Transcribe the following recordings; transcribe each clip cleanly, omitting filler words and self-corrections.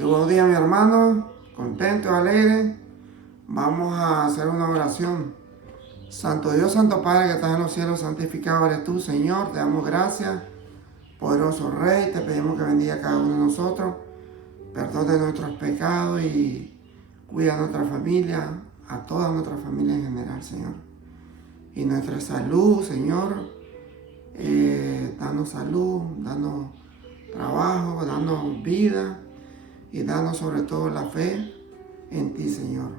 Buenos días, mi hermano, contento, alegre. Vamos a hacer una oración. Santo Dios, Santo Padre que estás en los cielos, santificado eres tú, Señor. Te damos gracias, poderoso Rey. Te pedimos que bendiga a cada uno de nosotros, perdone nuestros pecados y cuida a nuestra familia, a toda nuestra familia en general, Señor. Y nuestra salud, Señor. Danos salud, danos trabajo, danos vida. Y danos sobre todo la fe en ti, Señor.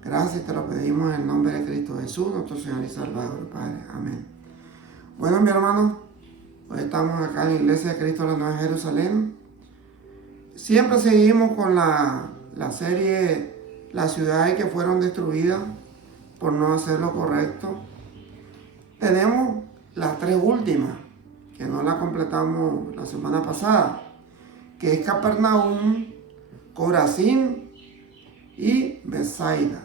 Gracias te lo pedimos en el nombre de Cristo Jesús, nuestro Señor y Salvador, Padre. Amén. Bueno, mi hermano, hoy estamos acá en la Iglesia de Cristo de la Nueva Jerusalén. Siempre seguimos con la serie Las ciudades que fueron destruidas por no hacer lo correcto. Tenemos las tres últimas, que no las completamos la semana pasada, que es Capernaum, Corazín y Betsaida.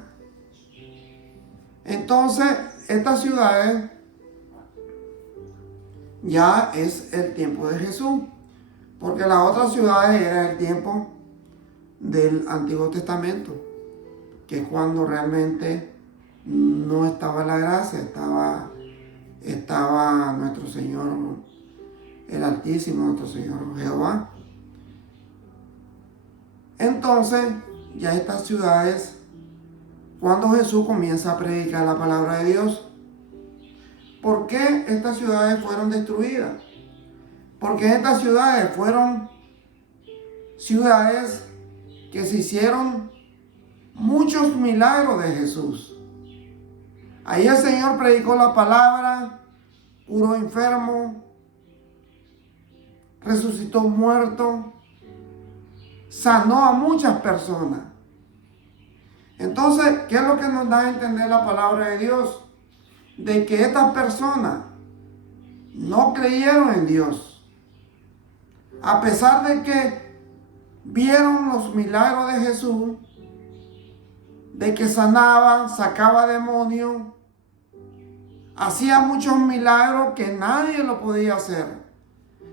Entonces, estas ciudades ya es el tiempo de Jesús, porque las otras ciudades eran el tiempo del Antiguo Testamento, que es cuando realmente no estaba la gracia, estaba nuestro Señor, el Altísimo, nuestro Señor Jehová. Entonces, ya estas ciudades, cuando Jesús comienza a predicar la palabra de Dios, ¿por qué estas ciudades fueron destruidas? Porque estas ciudades fueron ciudades que se hicieron muchos milagros de Jesús. Ahí el Señor predicó la palabra, curó enfermos, resucitó muertos, sanó a muchas personas. Entonces, ¿qué es lo que nos da a entender la palabra de Dios? De que estas personas no creyeron en Dios. A pesar de que vieron los milagros de Jesús, de que sanaba, sacaba demonios, hacía muchos milagros que nadie lo podía hacer.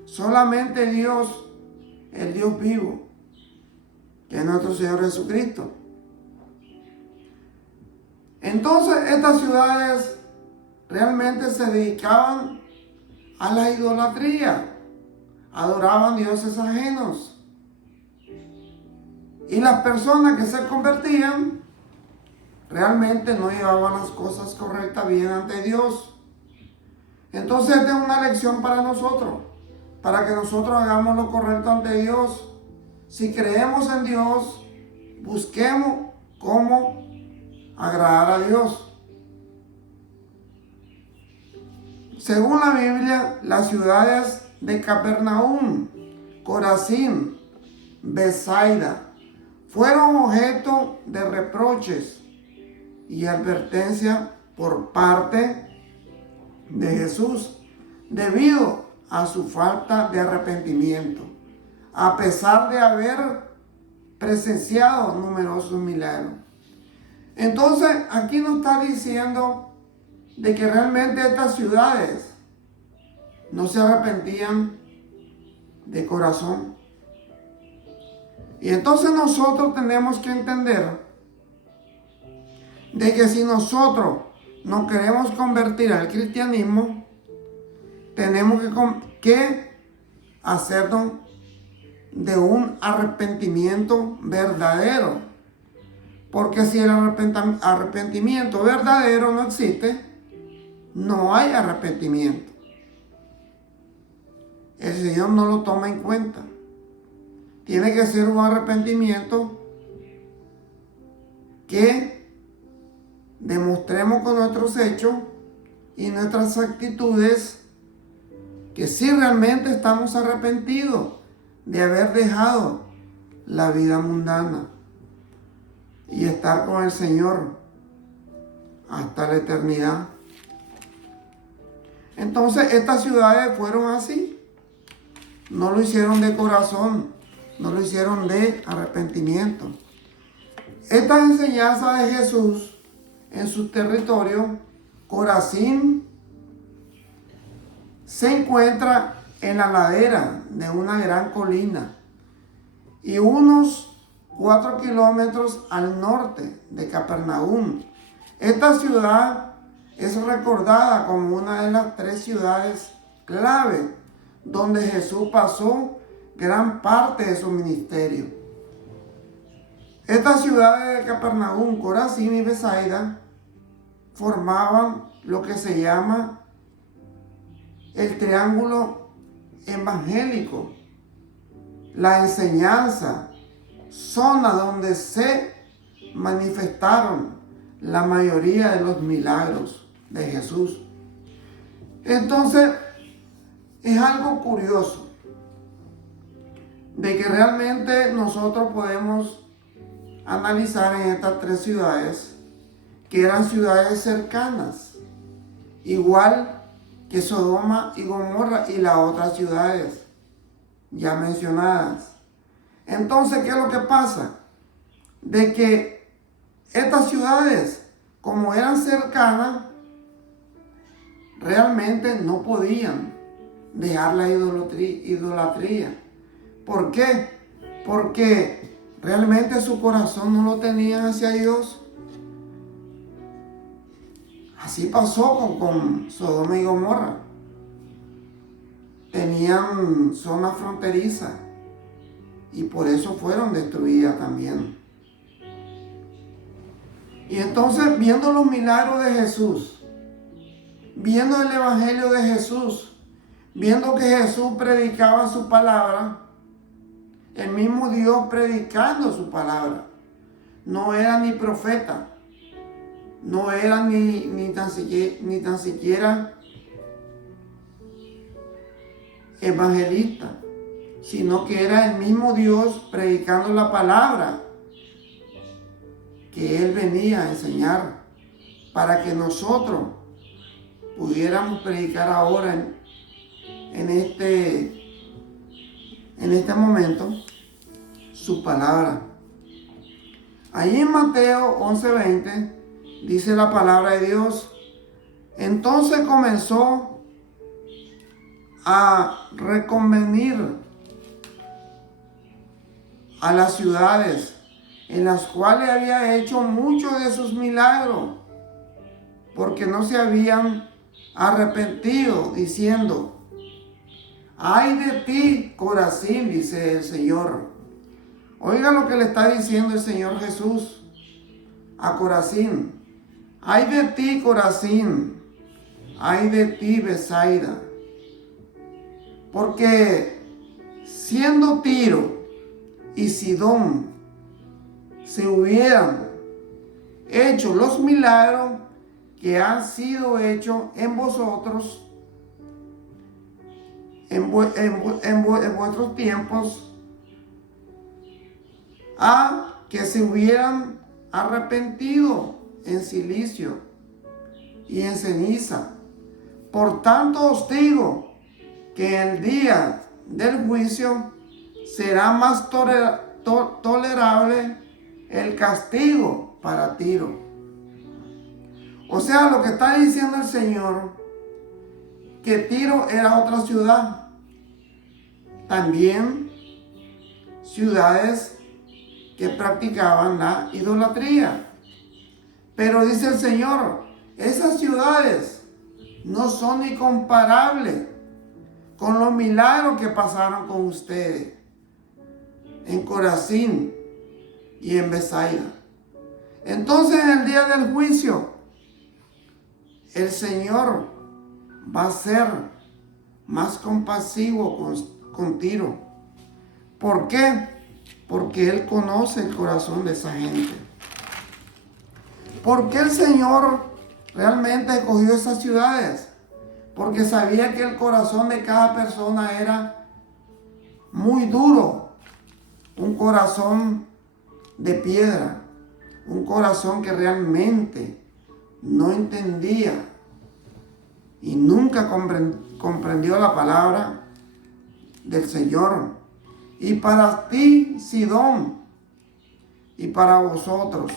Solamente Dios, el Dios vivo, que es nuestro Señor Jesucristo. Entonces estas ciudades realmente se dedicaban a la idolatría, adoraban dioses ajenos. Y las personas que se convertían realmente no llevaban las cosas correctas bien ante Dios. Entonces esta es una lección para nosotros, para que nosotros hagamos lo correcto ante Dios. Si creemos en Dios, busquemos cómo agradar a Dios. Según la Biblia, las ciudades de Capernaum, Corazín, Betsaida fueron objeto de reproches y advertencia por parte de Jesús debido a su falta de arrepentimiento, a pesar de haber presenciado numerosos milagros. Entonces, aquí nos está diciendo de que realmente estas ciudades no se arrepentían de corazón. Y entonces nosotros tenemos que entender de que si nosotros nos queremos convertir al cristianismo, tenemos que hacernos de un arrepentimiento verdadero. Porque si el arrepentimiento verdadero no existe, no hay arrepentimiento. El Señor no lo toma en cuenta. Tiene que ser un arrepentimiento que demostremos con nuestros hechos y nuestras actitudes que sí realmente estamos arrepentidos de haber dejado la vida mundana y estar con el Señor hasta la eternidad. Entonces estas ciudades fueron así. No lo hicieron de corazón, no lo hicieron de arrepentimiento. Esta enseñanza de Jesús en su territorio, Corazín, se encuentra en la ladera de una gran colina y unos 4 kilómetros al norte de Capernaum. Esta ciudad es recordada como una de las 3 ciudades clave donde Jesús pasó gran parte de su ministerio. Estas ciudades de Capernaum, Corazín y Betsaida formaban lo que se llama el triángulo evangélico, la enseñanza, zona donde se manifestaron la mayoría de los milagros de Jesús. Entonces, es algo curioso de que realmente nosotros podemos analizar en estas 3 ciudades que eran ciudades cercanas, igual que Sodoma y Gomorra y las otras ciudades ya mencionadas. Entonces, ¿qué es lo que pasa? De que estas ciudades, como eran cercanas, realmente no podían dejar la idolatría. ¿Por qué? Porque realmente su corazón no lo tenían hacia Dios. Así pasó con Sodoma y Gomorra. Tenían zona fronteriza y por eso fueron destruidas también. Y entonces, viendo los milagros de Jesús, viendo el evangelio de Jesús, viendo que Jesús predicaba su palabra, el mismo Dios predicando su palabra, no era ni profeta, no era ni tan siquiera evangelista, sino que era el mismo Dios predicando la palabra que Él venía a enseñar para que nosotros pudiéramos predicar ahora en este momento su palabra. Ahí en Mateo 11:20 dice la palabra de Dios: entonces comenzó a reconvenir a las ciudades en las cuales había hecho muchos de sus milagros, porque no se habían arrepentido, diciendo: ay de ti, Corazín, dice el Señor. Oiga lo que le está diciendo el Señor Jesús a Corazín. Ay de ti, Corazín, ay de ti, Betsaida, porque siendo Tiro y Sidón se hubieran hecho los milagros que han sido hechos en vosotros, en vuestros tiempos, a que se hubieran arrepentido en silicio y en ceniza. Por tanto os digo que en el día del juicio será más tolerable el castigo para Tiro. O sea, lo que está diciendo el Señor, que Tiro era otra ciudad, también ciudades que practicaban la idolatría. Pero dice el Señor, esas ciudades no son ni comparables con los milagros que pasaron con ustedes en Corazín y en Betsaida. Entonces, en el día del juicio, el Señor va a ser más compasivo con Tiro. ¿Por qué? Porque Él conoce el corazón de esa gente. ¿Por qué el Señor realmente escogió esas ciudades? Porque sabía que el corazón de cada persona era muy duro. Un corazón de piedra. Un corazón que realmente no entendía y nunca comprendió la palabra del Señor. Y para ti, Sidón, y para vosotros,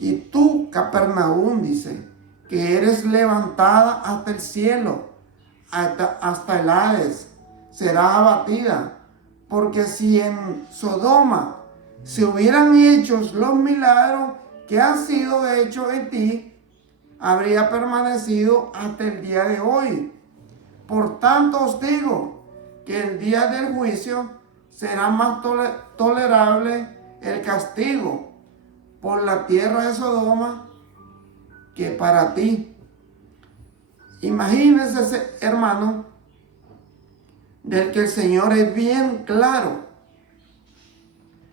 y tú, Capernaum, dice, que eres levantada hasta el cielo, hasta el Hades, será abatida porque si en Sodoma se hubieran hecho los milagros que han sido hechos en ti, habría permanecido hasta el día de hoy. Por tanto os digo que el día del juicio será más tolerable el castigo por la tierra de Sodoma que para ti. Imagínense, hermano, del que el Señor es bien claro,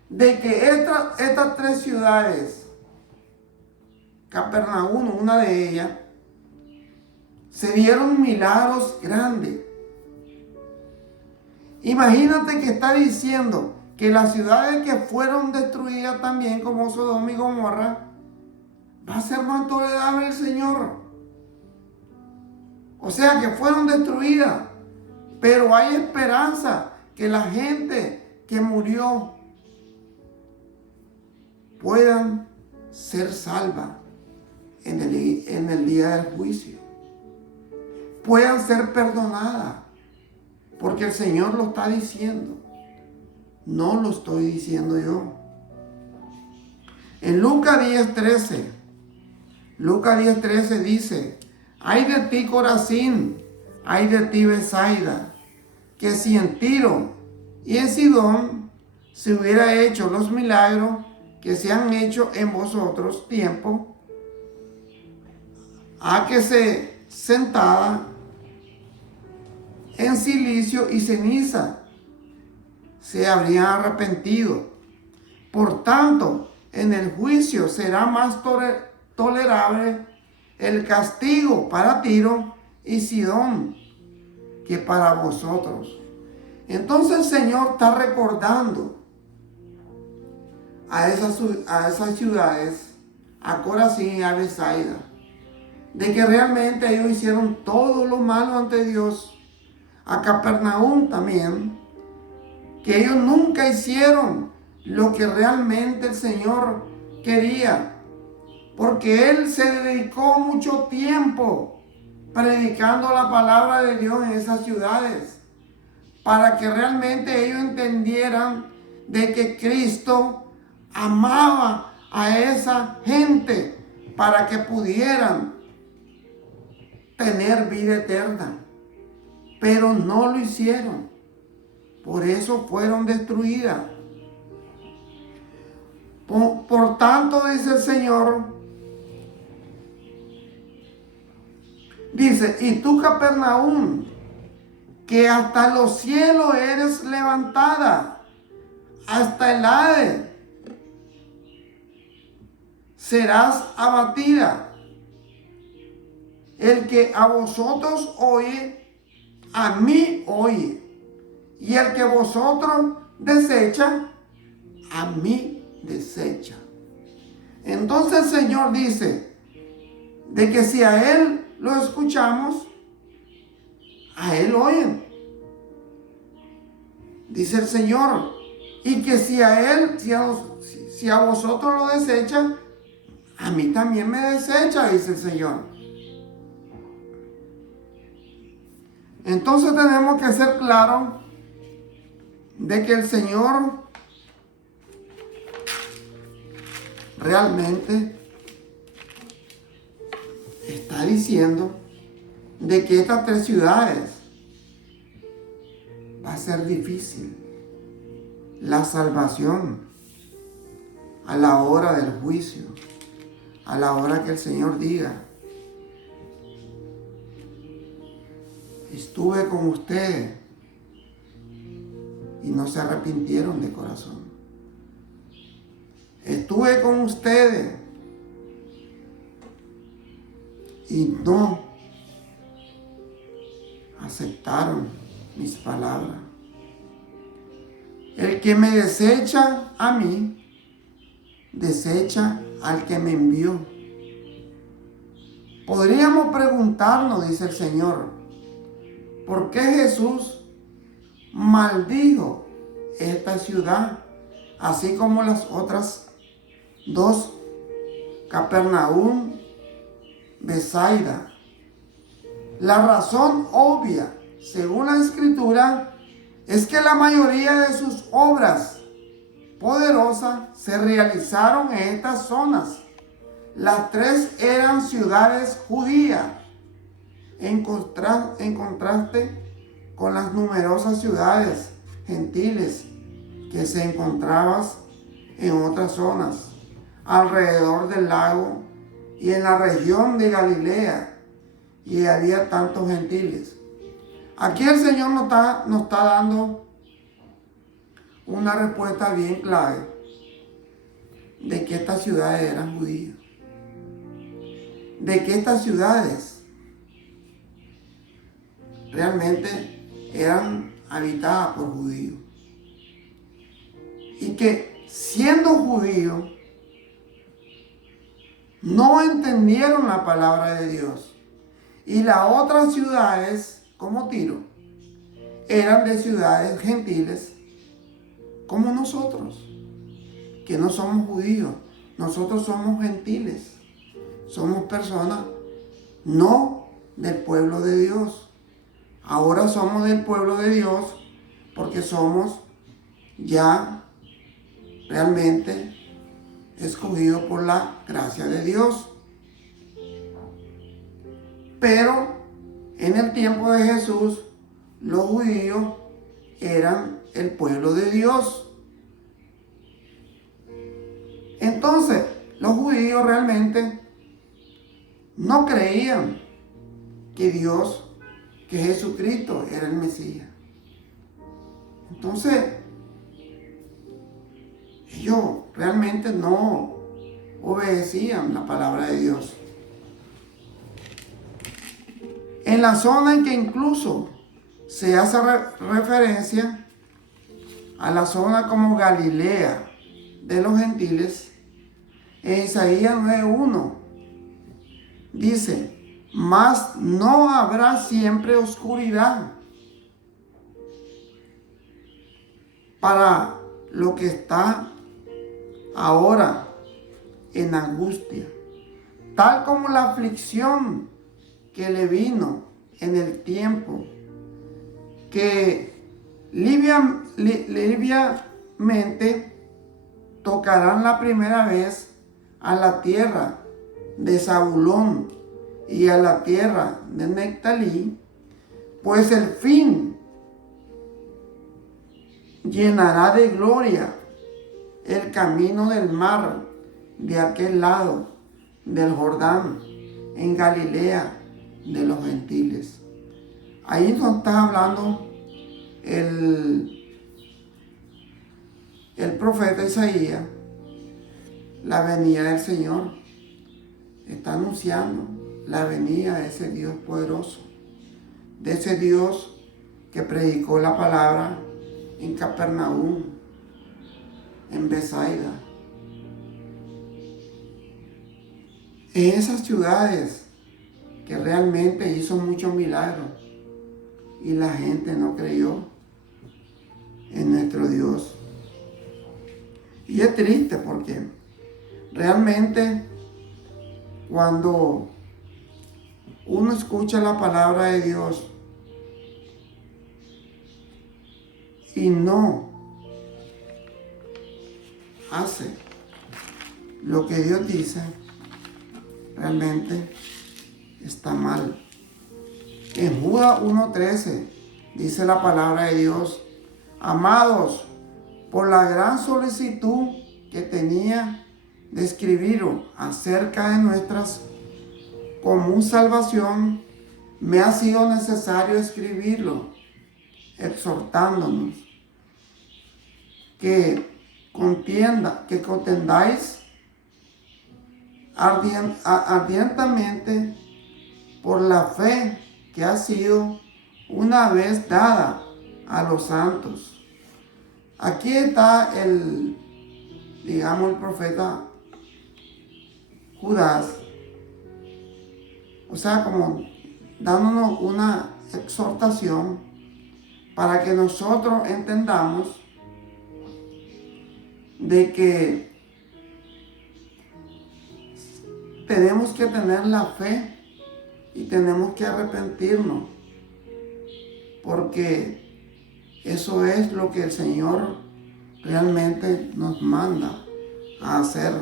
de que estas tres ciudades, Capernaum, una de ellas, se dieron milagros grandes. Imagínate que está diciendo que las ciudades que fueron destruidas también, como Sodoma y Gomorra, va a ser más tolerable el Señor. O sea que fueron destruidas, pero hay esperanza que la gente que murió puedan ser salvas en el día del juicio. Puedan ser perdonadas. Porque el Señor lo está diciendo. No lo estoy diciendo yo. En Lucas 10:13. Lucas 10:13 dice: ay de ti, Corazín, ay de ti, Betsaida, que si en Tiro y en Sidón se hubiera hecho los milagros que se han hecho en vosotros tiempo, a que se sentada en silicio y ceniza se habrían arrepentido. Por tanto, en el juicio será más tolerable el castigo para Tiro y Sidón que para vosotros. Entonces el Señor está recordando a esas ciudades, a Corazín y a Betsaida, de que realmente ellos hicieron todo lo malo ante Dios. A Capernaum también, que ellos nunca hicieron lo que realmente el Señor quería, porque Él se dedicó mucho tiempo predicando la palabra de Dios en esas ciudades, para que realmente ellos entendieran de que Cristo amaba a esa gente para que pudieran tener vida eterna. Pero no lo hicieron. Por eso fueron destruidas. Por tanto, dice el Señor, dice: y tú, Capernaum, que hasta los cielos eres levantada, hasta el Hades serás abatida. El que a vosotros oye, a mí oye, y el que vosotros desecha, a mí desecha. Entonces el Señor dice de que si a Él lo escuchamos, a Él oyen. Dice el Señor, y que si a Él, si a vosotros lo desechan, a mí también me desecha, dice el Señor. Entonces tenemos que ser claros de que el Señor realmente está diciendo de que estas tres ciudades va a ser difícil la salvación a la hora del juicio, a la hora que el Señor diga: estuve con ustedes y no se arrepintieron de corazón. Estuve con ustedes y no aceptaron mis palabras. El que me desecha a mí, desecha al que me envió. Podríamos preguntarnos, dice el Señor, ¿por qué Jesús maldijo esta ciudad, así como las otras dos, Capernaum, Betsaida? La razón obvia, según la Escritura, es que la mayoría de sus obras poderosas se realizaron en estas zonas. Las tres eran ciudades judías, en contraste con las numerosas ciudades gentiles que se encontraban en otras zonas, alrededor del lago y en la región de Galilea, y había tantos gentiles. Aquí el Señor nos está dando una respuesta bien clave de que estas ciudades eran judías, de que estas ciudades realmente eran habitadas por judíos, y que siendo judíos no entendieron la palabra de Dios. Y las otras ciudades, como Tiro, eran de ciudades gentiles como nosotros, que no somos judíos. Nosotros somos gentiles. Somos personas no del pueblo de Dios. Ahora somos del pueblo de Dios porque somos ya realmente escogidos por la gracia de Dios. Pero en el tiempo de Jesús, los judíos eran el pueblo de Dios. Entonces, los judíos realmente no creían que Jesucristo era el Mesías. Entonces, ellos realmente no obedecían la palabra de Dios. En la zona en que incluso se hace referencia a la zona como Galilea de los gentiles, en Isaías 9:1 dice: mas no habrá siempre oscuridad para lo que está ahora en angustia, tal como la aflicción que le vino en el tiempo que liviamente tocarán la primera vez a la tierra de Zabulón y a la tierra de Neftalí, pues el fin llenará de gloria el camino del mar de aquel lado del Jordán, en Galilea de los gentiles. Ahí nos está hablando el profeta Isaías, la venida del Señor. Está anunciando la venida de ese Dios poderoso, de ese Dios que predicó la palabra en Capernaum, en Betsaida. En esas ciudades que realmente hizo muchos milagros y la gente no creyó en nuestro Dios. Y es triste porque realmente cuando uno escucha la palabra de Dios y no hace lo que Dios dice, realmente está mal. En Judas 1:13 dice la palabra de Dios: amados, por la gran solicitud que tenía de escribiros acerca de nuestra común salvación, me ha sido necesario escribirlo, exhortándonos que contendáis ardientemente por la fe que ha sido una vez dada a los santos. Aquí está el profeta Judas, o sea, como dándonos una exhortación para que nosotros entendamos de que tenemos que tener la fe y tenemos que arrepentirnos, porque Eso es lo que el Señor realmente nos manda a hacer.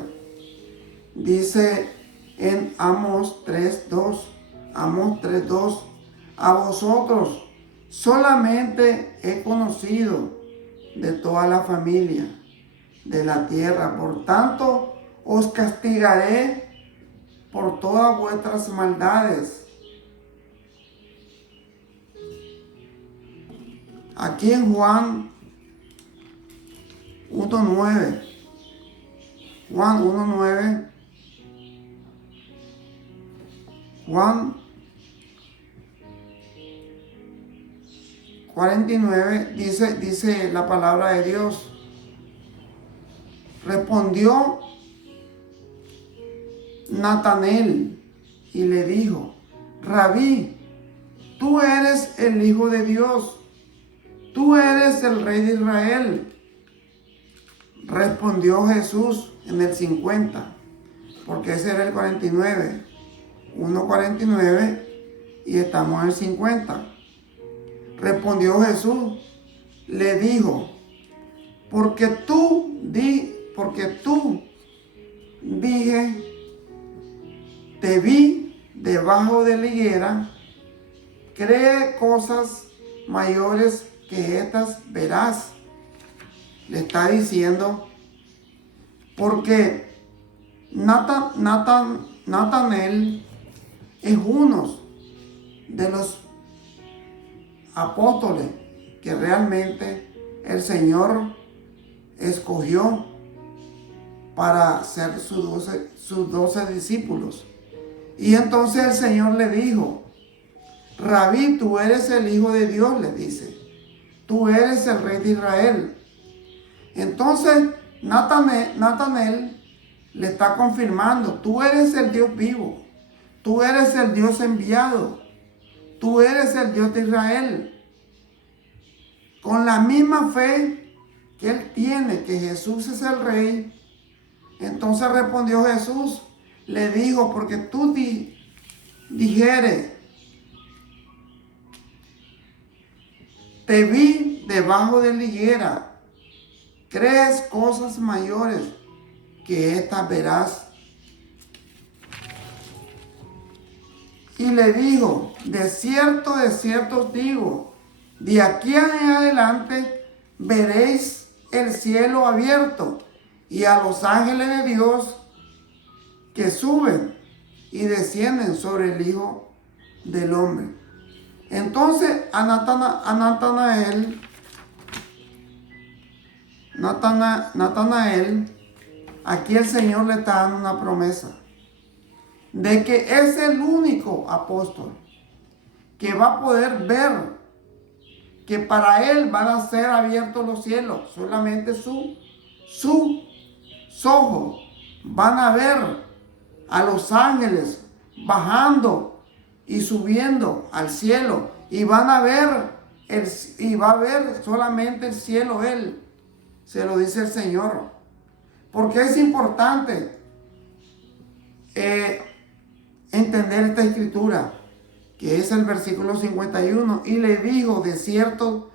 Dice en Amós 3:2, Amós 3:2, a vosotros solamente he conocido de toda la familia de la tierra, por tanto os castigaré por todas vuestras maldades. Aquí en Juan 1:9, Juan 1:9, Juan 49, dice la palabra de Dios. Respondió Natanael y le dijo: Rabí, tú eres el Hijo de Dios, tú eres el Rey de Israel. Respondió Jesús en el 50, porque ese era el 49, 1:49 y estamos en el 50. Respondió Jesús, le dijo: porque tú dije, te vi debajo de la higuera, cree cosas mayores que estas verás. Le está diciendo, porque Natanael es uno de los apóstoles que realmente el Señor escogió para ser sus 12 discípulos. Y entonces el Señor le dijo: Rabí, tú eres el Hijo de Dios, le dice. Tú eres el Rey de Israel. Entonces Natanael le está confirmando: tú eres el Dios vivo. Tú eres el Dios enviado. Tú eres el Dios de Israel. Con la misma fe que él tiene, que Jesús es el Rey. Entonces respondió Jesús, le dijo: porque tú dijeres, te vi debajo de la higuera, crees cosas mayores que estas verás. Y le dijo: de cierto os digo, de aquí en adelante veréis el cielo abierto y a los ángeles de Dios que suben y descienden sobre el Hijo del Hombre. Entonces a Natanael, aquí el Señor le está dando una promesa de que es el único apóstol que va a poder ver que para él van a ser abiertos los cielos. Solamente sus ojos van a ver a los ángeles bajando y subiendo al cielo, y van a ver y va a ver solamente el cielo él. Se lo dice el Señor. Porque es importante entender esta escritura, que es el versículo 51. Y le dijo: de cierto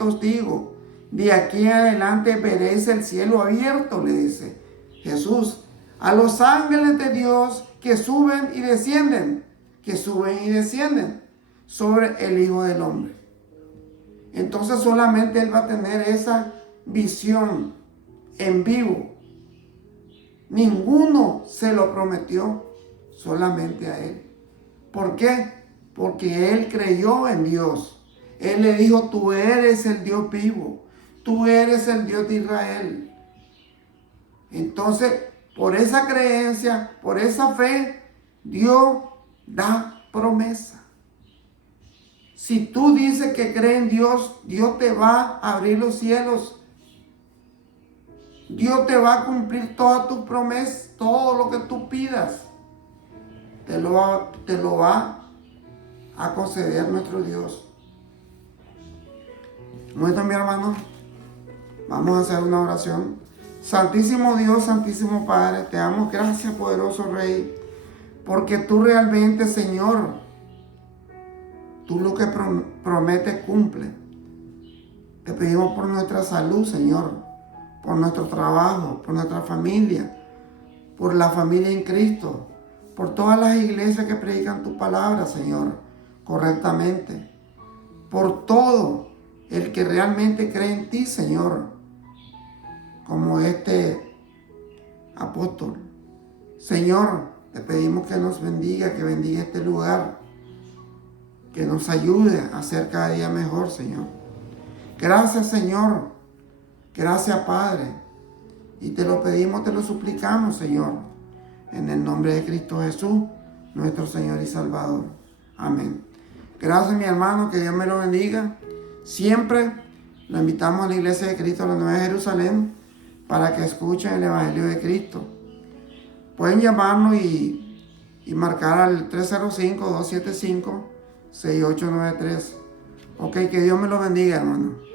os digo, de aquí en adelante veréis el cielo abierto, le dice Jesús, a los ángeles de Dios que suben y descienden sobre el Hijo del Hombre. Entonces solamente él va a tener esa visión en vivo. Ninguno se lo prometió, solamente a él. ¿Por qué? Porque él creyó en Dios. Él le dijo: tú eres el Dios vivo, tú eres el Dios de Israel. Entonces, por esa creencia, por esa fe, Dios da promesa. Si tú dices que crees en Dios, Dios te va a abrir los cielos. Dios te va a cumplir todas tus promesas, todo lo que tú pidas. Te lo va a conceder nuestro Dios. Bueno, mi hermano, vamos a hacer una oración. Santísimo Dios, Santísimo Padre, te damos gracias, poderoso Rey, porque tú realmente, Señor, tú lo que prometes cumple. Te pedimos por nuestra salud, Señor, por nuestro trabajo, por nuestra familia, por la familia en Cristo, por todas las iglesias que predican tu palabra, Señor, correctamente, por todo el que realmente cree en ti, Señor, como este apóstol. Señor, te pedimos que nos bendiga, que bendiga este lugar, que nos ayude a ser cada día mejor, Señor. Gracias, Señor. Gracias, Padre. Y te lo pedimos, te lo suplicamos, Señor, en el nombre de Cristo Jesús, nuestro Señor y Salvador. Amén. Gracias, mi hermano, que Dios me lo bendiga. Siempre lo invitamos a la Iglesia de Cristo de la Nueva Jerusalén para que escuchen el Evangelio de Cristo. Pueden llamarnos y marcar al 305-275-6893. Ok, que Dios me lo bendiga, hermano.